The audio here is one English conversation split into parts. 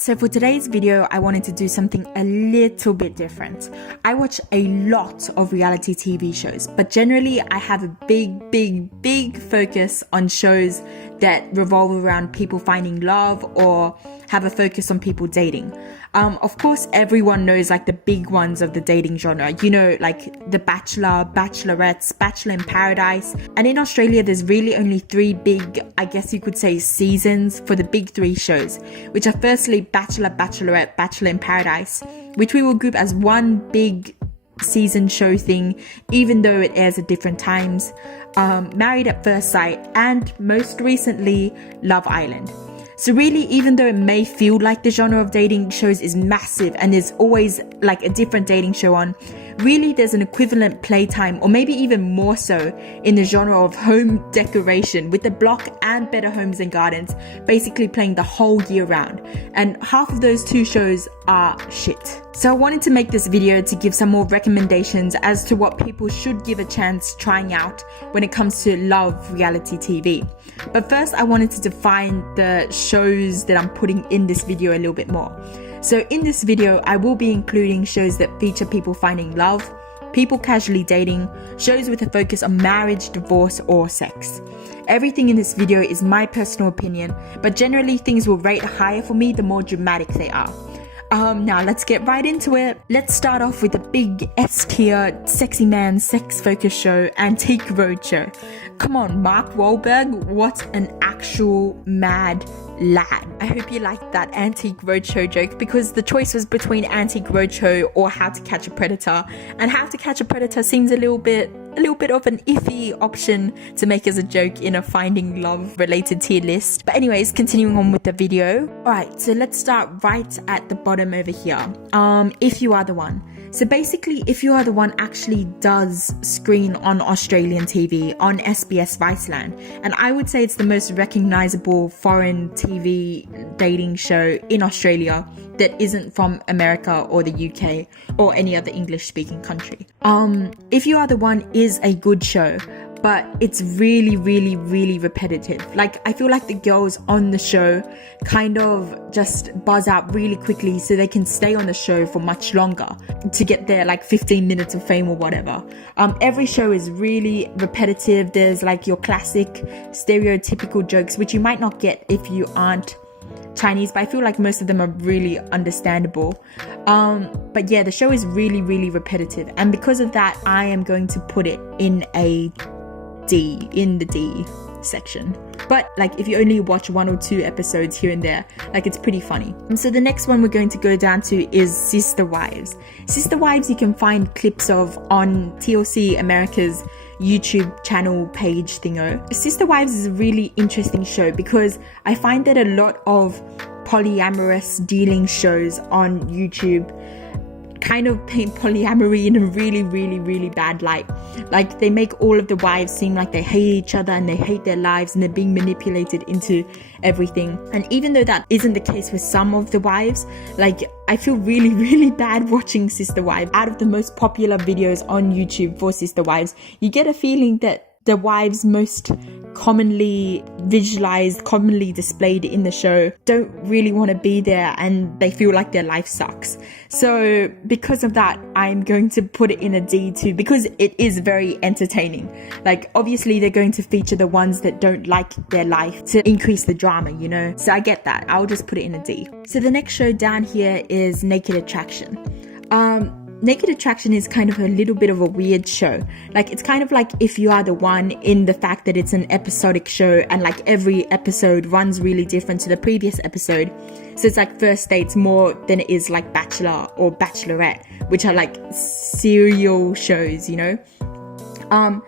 So for today's video, I wanted to do something a little bit different. I watch a lot of reality TV shows, but generally I have a big focus on shows that revolve around people finding love or have a focus on people dating. Of course, everyone knows like the big ones of the dating genre, you know, like The Bachelor, Bachelorettes, Bachelor in Paradise. And in Australia, there's really only 3 big, I guess you could say, seasons for the big 3 shows, which are firstly Bachelor, Bachelorette, Bachelor in Paradise, which we will group as one big season show thing, even though it airs at different times, Married at First Sight, and most recently, Love Island. So really, even though it may feel like the genre of dating shows is massive and there's always like a different dating show on, really there's an equivalent playtime, or maybe even more so, in the genre of home decoration, with The Block and Better Homes and Gardens basically playing the whole year round. And half of those 2 shows are shit. So I wanted to make this video to give some more recommendations as to what people should give a chance trying out when it comes to love reality TV. But first I wanted to define the shows that I'm putting in this video a little bit more. So in this video, I will be including shows that feature people finding love, people casually dating, shows with a focus on marriage, divorce, or sex. Everything in this video is my personal opinion, but generally things will rate higher for me the more dramatic they are. Now let's get right into it. Let's start off with the big S-tier sexy man sex focused show, Antique Roadshow. Come on, Mark Wahlberg, what an actual mad lad. I hope you liked that Antique Roadshow joke, because the choice was between Antique Roadshow or How to Catch a Predator, and How to Catch a Predator seems a little bit of an iffy option to make as a joke in a finding love related tier list. But anyways, continuing on with the video. Alright, so let's start right at the bottom over here. If You Are the One. So basically, If You Are the One actually does screen on Australian TV on SBS Viceland, and I would say it's the most recognizable foreign TV dating show in Australia that isn't from America or the UK or any other English speaking country. If You Are the One is a good show, but it's really repetitive. Like, I feel like the girls on the show kind of just buzz out really quickly so they can stay on the show for much longer to get their like 15 minutes of fame or whatever. Every show is really repetitive. There's like your classic stereotypical jokes, which you might not get if you aren't Chinese, but I feel like most of them are really understandable. But yeah, the show is really repetitive, and because of that, I am going to put it in a D, in the D section. But like, if you only watch 1 or 2 episodes here and there, like, it's pretty funny. And so the next one we're going to go down to is Sister Wives. Sister Wives you can find clips of on TLC America's YouTube channel page thingo. Sister Wives is a really interesting show because I find that a lot of polyamorous dealing shows on YouTube kind of paint polyamory in a really bad light. Like, they make all of the wives seem like they hate each other and they hate their lives and they're being manipulated into everything. And even though that isn't the case with some of the wives, like, I feel really bad watching Sister Wives. Out of the most popular videos on YouTube for Sister Wives, you get a feeling that the wives most commonly visualized, commonly displayed in the show don't really want to be there, and they feel like their life sucks. So because of that, I'm going to put it in a D too, because it is very entertaining. Like, obviously they're going to feature the ones that don't like their life to increase the drama, you know? So I get that. I'll just put it in a D. So the next show down here is Naked Attraction. Naked Attraction is kind of a little bit of a weird show. Like, it's kind of like If You Are the One in the fact that it's an episodic show, and like every episode runs really different to the previous episode. So it's like first dates more than it is like Bachelor or Bachelorette, which are like serial shows, you know?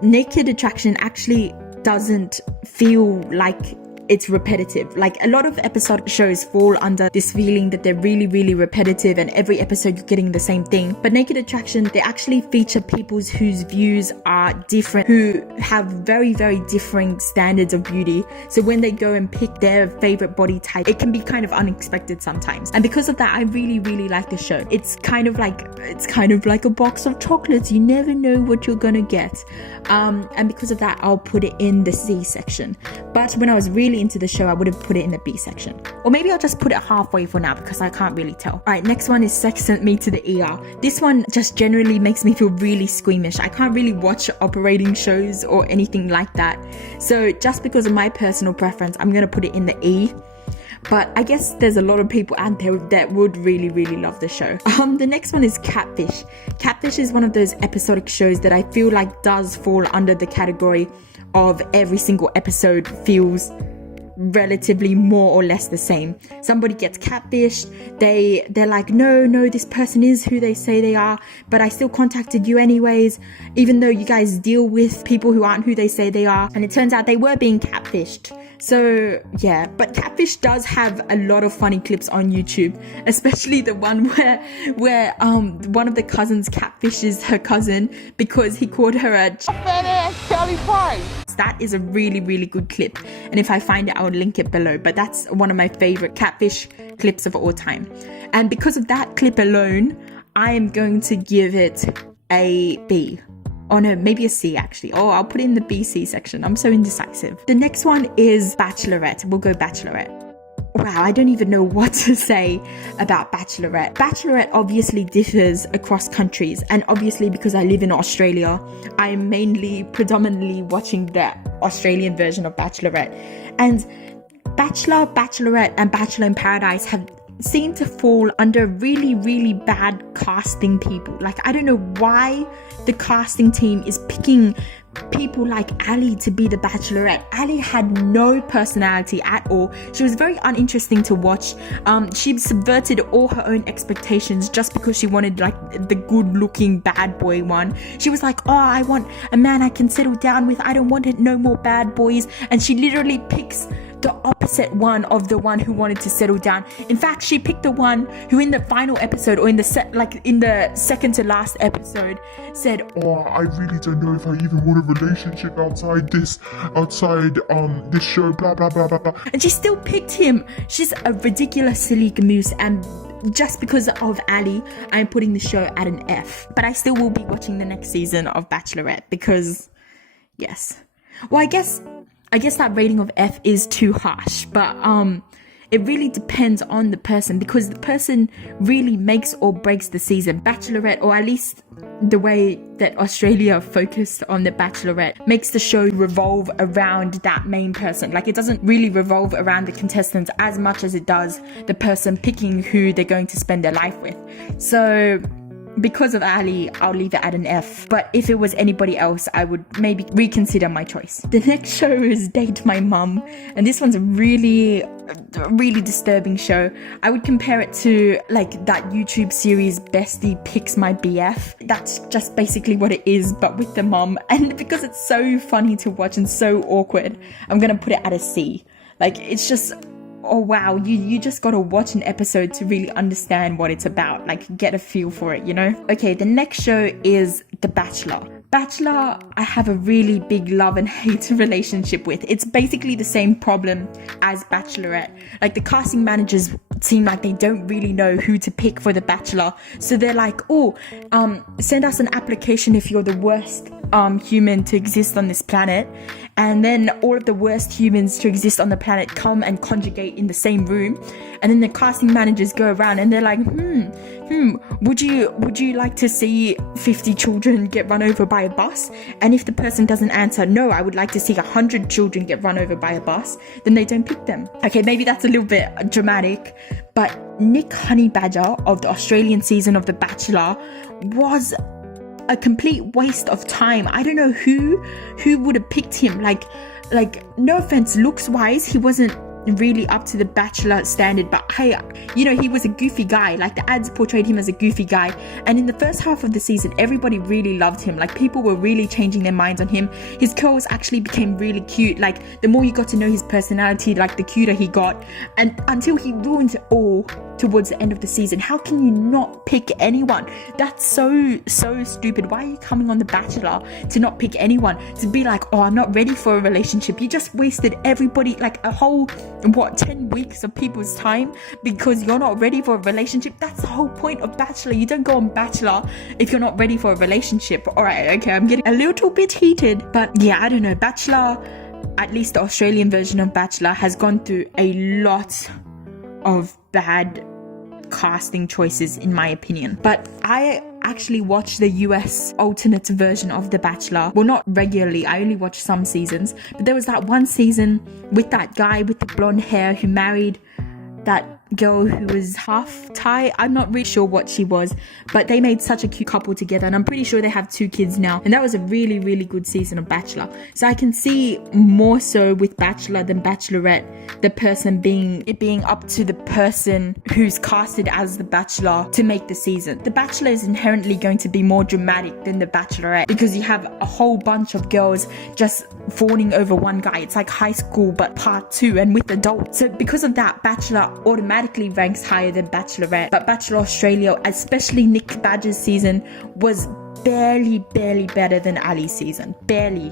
Naked Attraction actually doesn't feel like it's repetitive. Like, a lot of episodic shows fall under this feeling that they're really repetitive and every episode you're getting the same thing. But Naked Attraction, they actually feature people whose views are different, who have very differing standards of beauty. So when they go and pick their favorite body type, it can be kind of unexpected sometimes. And because of that, I really like the show. It's kind of like a box of chocolates. You never know what you're gonna get. And because of that, I'll put it in the C section. But when I was really into the show, I would have put it in the B section. Or maybe I'll just put it halfway for now because I can't really tell. Alright, next one is Sex Sent Me to the ER. This one just generally makes me feel really squeamish. I can't really watch operating shows or anything like that. So just because of my personal preference, I'm going to put it in the E. But I guess there's a lot of people out there that would really, really love the show. The next one is Catfish. Catfish is one of those episodic shows that I feel like does fall under the category of every single episode feels relatively more or less the same. Somebody gets catfished, they're like, no, this person is who they say they are, but I still contacted you anyways, even though you guys deal with people who aren't who they say they are. And it turns out they were being catfished. So yeah, but Catfish does have a lot of funny clips on YouTube, especially the one where one of the cousins catfishes her cousin because he called her a fat ass Kelly Price. That is a really, really good clip, and if I find it, I'll link it below. But that's one of my favorite Catfish clips of all time, and because of that clip alone, I am going to give it a B. Oh no, maybe a C actually. Oh, I'll put it in the BC section. I'm so indecisive. The next one is Bachelorette. We'll go Bachelorette. Wow, I don't even know what to say about Bachelorette. Bachelorette obviously differs across countries, and obviously because I live in Australia, I'm predominantly watching the Australian version of Bachelorette. And Bachelor, Bachelorette, and Bachelor in Paradise have seem to fall under really, really bad casting people. Like, I don't know why the casting team is picking people like Ali to be the Bachelorette. Ali had no personality at all. She was very uninteresting to watch. She subverted all her own expectations just because she wanted like the good looking bad boy one. She was like, oh, I want a man I can settle down with. I don't want no more bad boys. And she literally picks the opposite one of the one who wanted to settle down. In fact, she picked the one who in the final episode, or in the second to last episode, said, oh, I really don't know if I even want a relationship outside this show, blah blah blah blah blah. And she still picked him. She's a ridiculous silly goose, and just because of Ali, I'm putting the show at an F. But I still will be watching the next season of Bachelorette because, yes. Well, I guess that rating of F is too harsh, but it really depends on the person, because the person really makes or breaks the season. Bachelorette, or at least the way that Australia focused on the Bachelorette, makes the show revolve around that main person. Like, it doesn't really revolve around the contestants as much as it does the person picking who they're going to spend their life with. So because of Ali, I'll leave it at an F. But if it was anybody else, I would maybe reconsider my choice. The next show is Date My Mum, and this one's a really disturbing show. I would compare it to like that YouTube series Bestie Picks My BF. That's just basically what it is, but with the mum. And because it's so funny to watch and so awkward, I'm gonna put it at a C. Like, it's just, oh wow, you just gotta watch an episode to really understand what it's about, like get a feel for it, you know? Okay, the next show is The Bachelor. Bachelor, I have a really big love and hate relationship with. It's basically the same problem as Bachelorette. Like, the casting managers seem like they don't really know who to pick for The Bachelor. So they're like, oh, send us an application if you're the worst human to exist on this planet. And then all of the worst humans to exist on the planet come and conjugate in the same room. And then the casting managers go around and they're like, would you like to see 50 children get run over by a bus? And if the person doesn't answer, no, I would like to see 100 children get run over by a bus, then they don't pick them. Okay, maybe that's a little bit dramatic, but Nick Honeybadger of the Australian season of The Bachelor was a complete waste of time. I don't know who would have picked him. Like no offense, looks wise, he wasn't really up to the Bachelor standard, but hey, you know, he was a goofy guy. Like, the ads portrayed him as a goofy guy, and in the first half of the season everybody really loved him. Like, people were really changing their minds on him. His curls actually became really cute. Like, the more you got to know his personality, like, the cuter he got, and until he ruined it all towards the end of the season. How can you not pick anyone? That's so stupid. Why are you coming on The Bachelor to not pick anyone? To be like, oh, I'm not ready for a relationship. You just wasted everybody, like a whole 10 weeks of people's time because you're not ready for a relationship. That's the whole point of Bachelor. You don't go on Bachelor if you're not ready for a relationship. Alright, okay, I'm getting a little bit heated, but yeah, I don't know. Bachelor, at least the Australian version of Bachelor has gone through a lot of bad casting choices, in my opinion. But I actually watch the US alternate version of The Bachelor. Well, not regularly, I only watch some seasons, but there was that one season with that guy with the blonde hair who married that girl who was half Thai. I'm not really sure what she was, but they made such a cute couple together, and I'm pretty sure they have 2 kids now, and that was a really, really good season of Bachelor. So I can see more so with Bachelor than Bachelorette, the person being up to the person who's casted as the Bachelor to make the season. The Bachelor is inherently going to be more dramatic than the Bachelorette because you have a whole bunch of girls just fawning over one guy. It's like high school but part 2 and with adults. So because of that, Bachelor automatically ranks higher than Bachelorette. But Bachelor Australia, especially Nick Badger's season, was barely better than Ali's season. Barely.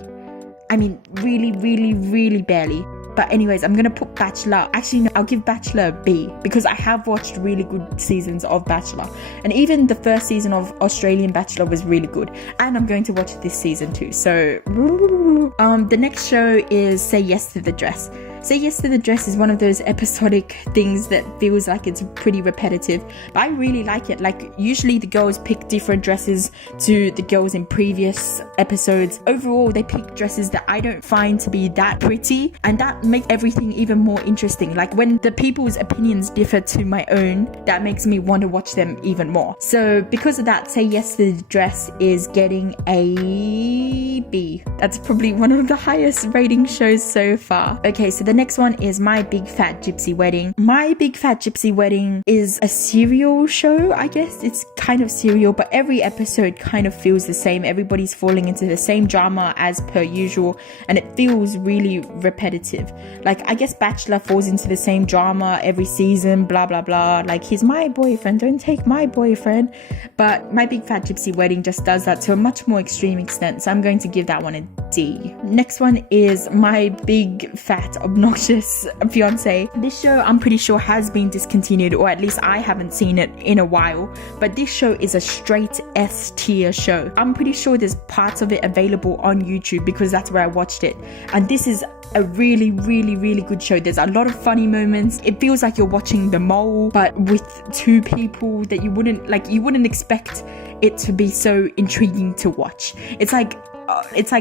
I mean, really, really, really barely. But anyways, I'm gonna put Bachelor, actually no, I'll give Bachelor a B because I have watched really good seasons of Bachelor, and even the first season of Australian Bachelor was really good, and I'm going to watch this season too. So the next show is Say Yes to the Dress. Say Yes to the Dress is one of those episodic things that feels like it's pretty repetitive, but I really like it. Like, usually the girls pick different dresses to the girls in previous episodes. Overall, they pick dresses that I don't find to be that pretty, and that makes everything even more interesting. Like, when the people's opinions differ to my own, that makes me want to watch them even more. So because of that, Say Yes to the Dress is getting a B. That's probably one of the highest rating shows so far. Okay, so the next one is My Big Fat Gypsy Wedding. My Big Fat Gypsy Wedding is a serial show, I guess. It's kind of serial, but every episode kind of feels the same. Everybody's falling into the same drama as per usual, and it feels really repetitive. Like, I guess Bachelor falls into the same drama every season, blah blah blah, like, he's my boyfriend, don't take my boyfriend. But My Big Fat Gypsy Wedding just does that to a much more extreme extent, so I'm going to give that one a D. Next one is My Big Fat Obnoxious Fiancé. This show, I'm pretty sure, has been discontinued, or at least I haven't seen it in a while, but this show is a straight S tier show. I'm pretty sure there's parts of it available on YouTube because that's where I watched it, and this is a really, really, really good show. There's a lot of funny moments. It feels like you're watching The Mole, but with 2 people that you wouldn't expect it to be so intriguing to watch. It's like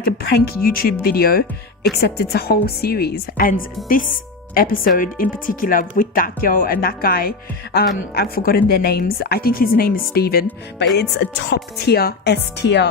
a prank YouTube video, except it's a whole series. And this episode in particular with that girl and that guy, I've forgotten their names. I think his name is Steven, but it's a top tier S tier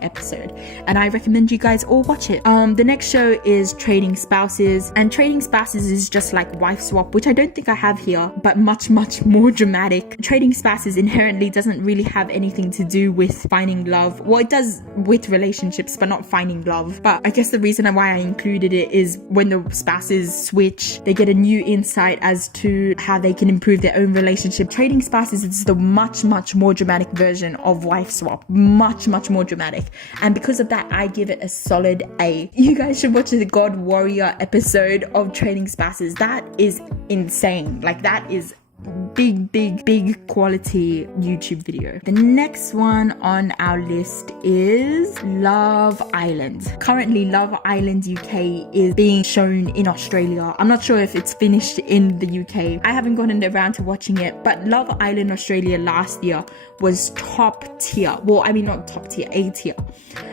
episode, and I recommend you guys all watch it. The next show is Trading Spouses, and Trading Spouses is just like Wife Swap, which I don't think I have here, but much more dramatic. Trading Spouses inherently doesn't really have anything to do with finding love. Well, it does with relationships, but not finding love. But I guess the reason why I included it is when the spouses switch, they get a new insight as to how they can improve their own relationship. Trading Spouses is the much more dramatic version of Wife Swap. Much more dramatic. And because of that, I give it a solid A. You guys should watch the God Warrior episode of Trading Spouses. That is insane. Like, that is big quality YouTube video. The next one on our list is Love Island. Currently, Love Island UK is being shown in Australia. I'm not sure if it's finished in the UK. I haven't gotten around to watching it, but Love Island Australia last year was top tier. Well, I mean, not top tier, A tier.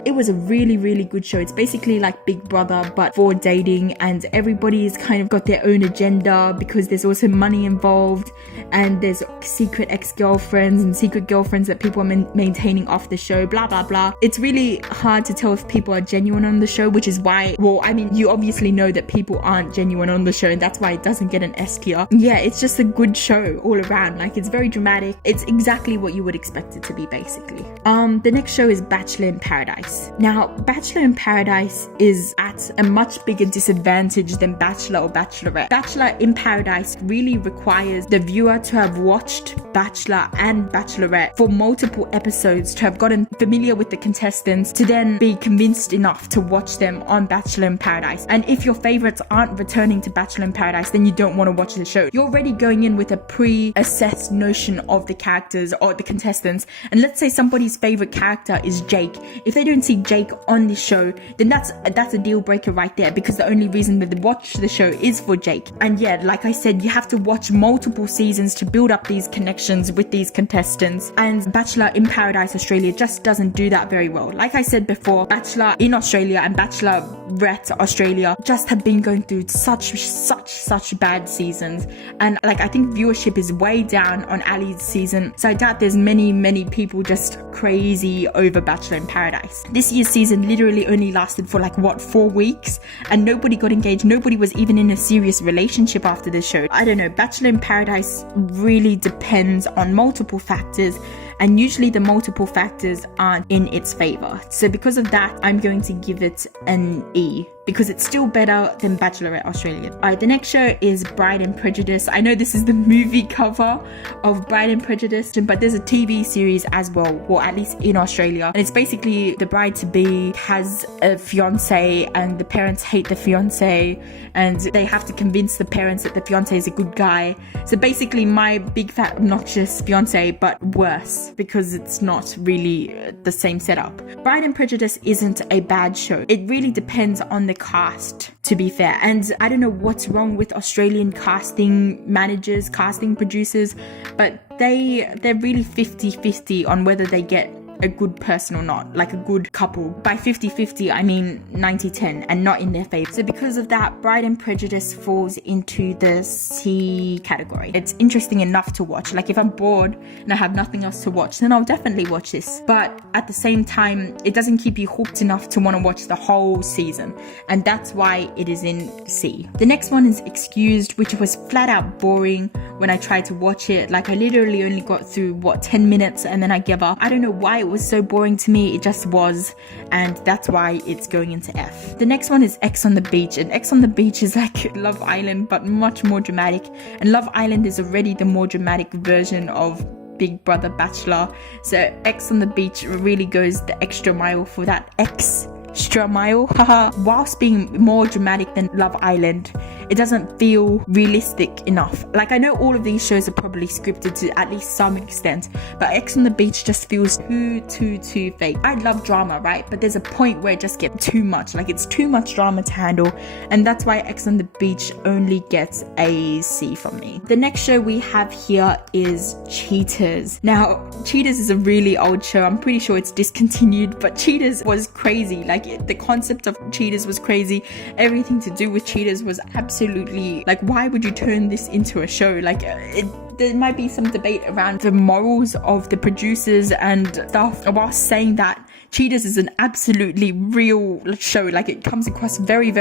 It was a really good show. It's basically like Big Brother, but for dating, and everybody's kind of got their own agenda because there's also money involved, and there's secret ex-girlfriends and secret girlfriends that people are maintaining off the show, blah blah. It's really hard to tell if people are genuine on the show, which is why, well, I mean, you obviously know that people aren't genuine on the show, and that's why it doesn't get an S tier. Yeah, it's just a good show all around. Like, it's very dramatic. It's exactly what you would expect it to be, basically. The next show is Bachelor in Paradise. Now, Bachelor in Paradise is at a much bigger disadvantage than Bachelor or Bachelorette. Bachelor in Paradise really requires the viewer prefer to have watched Bachelor and Bachelorette for multiple episodes to have gotten familiar with the contestants to then be convinced enough to watch them on Bachelor in Paradise. And if your favorites aren't returning to Bachelor in Paradise, then you don't want to watch the show. You're already going in with a pre-assessed notion of the characters or the contestants. And let's say somebody's favorite character is Jake. If they don't see Jake on the show, then that's a deal breaker right there, because the only reason that they watch the show is for Jake. And yeah, like I said, you have to watch multiple seasons to build up these connections with these contestants, and Bachelor in Paradise Australia just doesn't do that very well. Like I said before, Bachelor in Australia and Bachelorette Australia just have been going through such bad seasons, and like I think viewership is way down on Ali's season, so I doubt there's many people just crazy over Bachelor in Paradise. This year's season literally only lasted for like 4 weeks, and nobody got engaged. Nobody was even in a serious relationship after the show. I don't know, Bachelor in Paradise really depends on multiple factors, and usually the multiple factors aren't in its favor. So because of that, I'm going to give it an E, because it's still better than Bachelorette Australia. Alright, the next show is Bride and Prejudice. I know this is the movie cover of Bride and Prejudice, but there's a TV series as well, or at least in Australia. And it's basically the bride-to-be has a fiancé and the parents hate the fiancé, and they have to convince the parents that the fiancé is a good guy. So basically my big fat obnoxious fiancé, but worse, because it's not really the same setup. Bride and Prejudice isn't a bad show. It really depends on the cast, to be fair, and I don't know what's wrong with Australian casting managers, casting producers, but they're really 50-50 on whether they get a good person or not, like a good couple. By 50-50 I mean 90-10, and not in their favor. So because of that, Bride and Prejudice falls into the C category. It's interesting enough to watch. Like if I'm bored and I have nothing else to watch, then I'll definitely watch this, but at the same time it doesn't keep you hooked enough to want to watch the whole season, and that's why it is in C. The next one is Excused, which was flat out boring when I tried to watch it. Like I literally only got through 10 minutes and then I gave up. I don't know why it was so boring to me, it just was, and that's why it's going into F. The next one is X on the Beach, and X on the Beach is like Love Island but much more dramatic, and Love Island is already the more dramatic version of Big Brother Bachelor, so X on the Beach really goes the extra mile for that extra mile, haha. Whilst being more dramatic than Love Island, it doesn't feel realistic enough. Like I know all of these shows are probably scripted to at least some extent, but X on the Beach just feels too fake. I love drama, right? But there's a point where it just gets too much. Like it's too much drama to handle, and that's why X on the Beach only gets a C from me. The next show we have here is Cheaters. Now, Cheaters is a really old show. I'm pretty sure it's discontinued, but Cheaters was crazy. Like the concept of Cheaters was crazy. Everything to do with Cheaters was absolutely, like, why would you turn this into a show? Like there might be some debate around the morals of the producers and stuff, while saying that Cheaters is an absolutely real show. Like it comes across very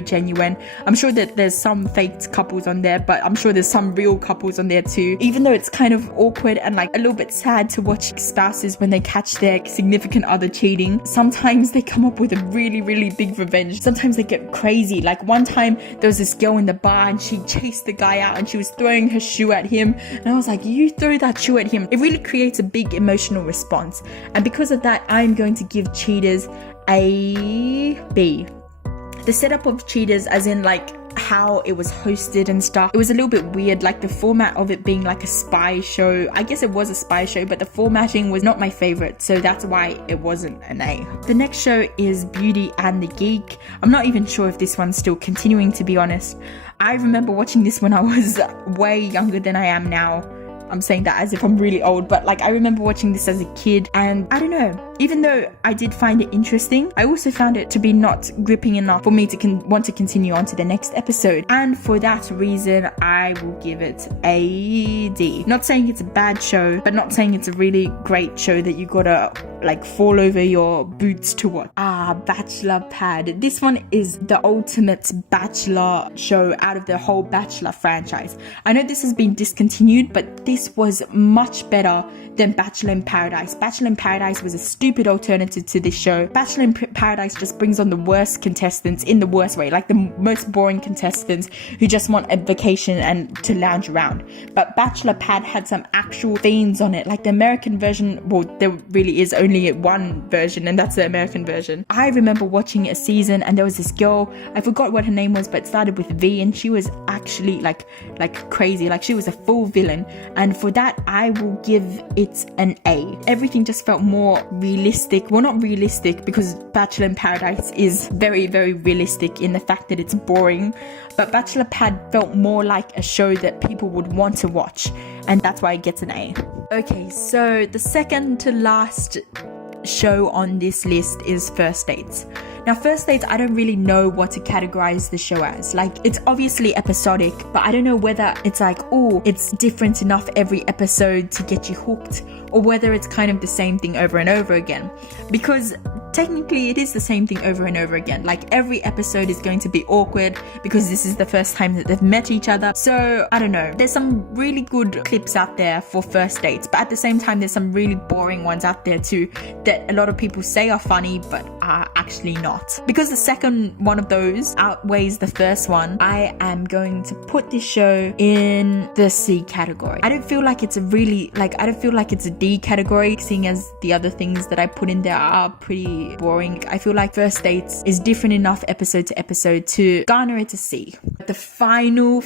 genuine. I'm sure that there's some faked couples on there, but I'm sure there's some real couples on there too. Even though it's kind of awkward and like a little bit sad to watch spouses when they catch their significant other cheating, sometimes they come up with a really big revenge. Sometimes they get crazy. Like one time there was this girl in the bar and she chased the guy out and she was throwing her shoe at him, and I was like, you throw that shoe at him. It really creates a big emotional response, and because of that I'm going to give Cheaters a B. The setup of Cheaters, as in like how it was hosted and stuff, it was a little bit weird. Like the format of it being like a spy show, I guess it was a spy show, but the formatting was not my favorite, so that's why it wasn't an A. The next show is Beauty and the Geek. I'm not even sure if this one's still continuing, to be honest. I remember watching this when I was way younger than I am now. I'm saying that as if I'm really old, but like I remember watching this as a kid, and I don't know, even though I did find it interesting, I also found it to be not gripping enough for me to want to continue on to the next episode, and for that reason I will give it a D. Not saying it's a bad show, but not saying it's a really great show that you gotta like fall over your boots to watch. Bachelor Pad. This one is the ultimate Bachelor show out of the whole Bachelor franchise. I know this has been discontinued, but this was much better than Bachelor in Paradise. Bachelor in Paradise was a stupid alternative to this show. Bachelor in Paradise just brings on the worst contestants in the worst way, like the most boring contestants who just want a vacation and to lounge around. But Bachelor Pad had some actual themes on it, like the American version. Well, there really is only one version, and that's the American version. I remember watching a season and there was this girl, I forgot what her name was, but it started with V, and she was actually like crazy, like she was a full villain. And for that, I will give it an A. Everything just felt more realistic. Well, not realistic, because Bachelor in Paradise is very, very realistic in the fact that it's boring, but Bachelor Pad felt more like a show that people would want to watch, and that's why it gets an A. Okay, so the second to last show on this list is First Dates. Now, First Dates, I don't really know what to categorize the show as. Like, it's obviously episodic, but I don't know whether it's like, oh, it's different enough every episode to get you hooked, or whether it's kind of the same thing over and over again. Because technically it is the same thing over and over again. Like, every episode is going to be awkward because this is the first time that they've met each other. So I don't know, there's some really good clips out there for First Dates, but at the same time there's some really boring ones out there too that a lot of people say are funny but are actually not. Because the second one of those outweighs the first one, I am going to put this show in the C category. I don't feel like it's a really, like, I don't feel like it's a D category, seeing as the other things that I put in there are pretty boring. I feel like First Dates is different enough episode to episode to garner it a C. The final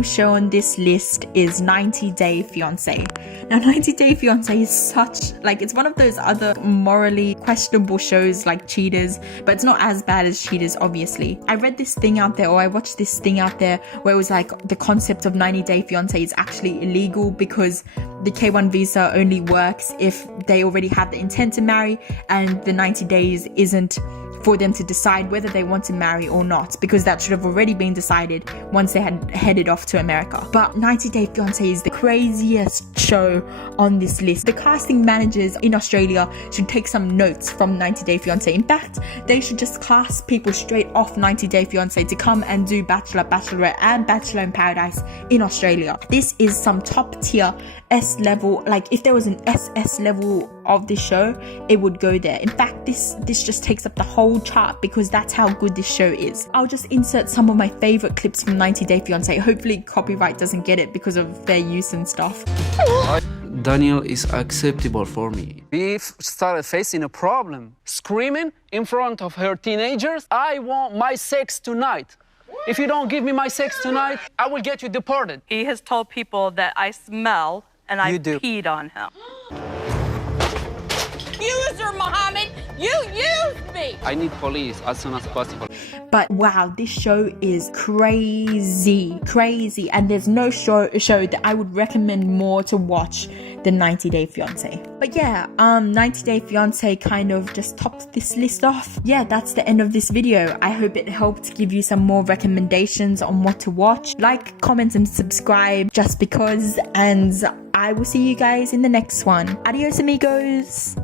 show on this list is 90 Day Fiancé. Now, 90 Day Fiancé is such, like, it's one of those other morally questionable shows like Cheaters, but it's not as bad as Cheaters, obviously. I read this thing out there, or I watched this thing out there where it was like the concept of 90 Day Fiancé is actually illegal because the K1 visa only works if they already have the intent to marry, and the 90 days isn't for them to decide whether they want to marry or not, because that should have already been decided once they had headed off to America. But 90 Day Fiancé is the craziest show on this list. The casting managers in Australia should take some notes from 90 Day Fiancé. In fact, they should just cast people straight off 90 Day Fiancé to come and do Bachelor, Bachelorette and Bachelor in Paradise in Australia. This is some top tier S level, like if there was an SS level of this show, it would go there. In fact, this just takes up the whole chart because that's how good this show is. I'll just insert some of my favorite clips from 90 Day Fiancé. Hopefully copyright doesn't get it because of fair use and stuff. Daniel is acceptable for me. We started facing a problem. Screaming in front of her teenagers, I want my sex tonight. If you don't give me my sex tonight, I will get you deported. He has told people that I smell and I peed on him. User, Mohammed! You used me! I need police as soon as possible. But wow, this show is crazy, and there's no show that I would recommend more to watch than 90 Day Fiancé. But yeah, 90 Day Fiancé kind of just topped this list off. Yeah, that's the end of this video. I hope it helped give you some more recommendations on what to watch. Like, comment and subscribe just because, and I will see you guys in the next one. Adios, amigos!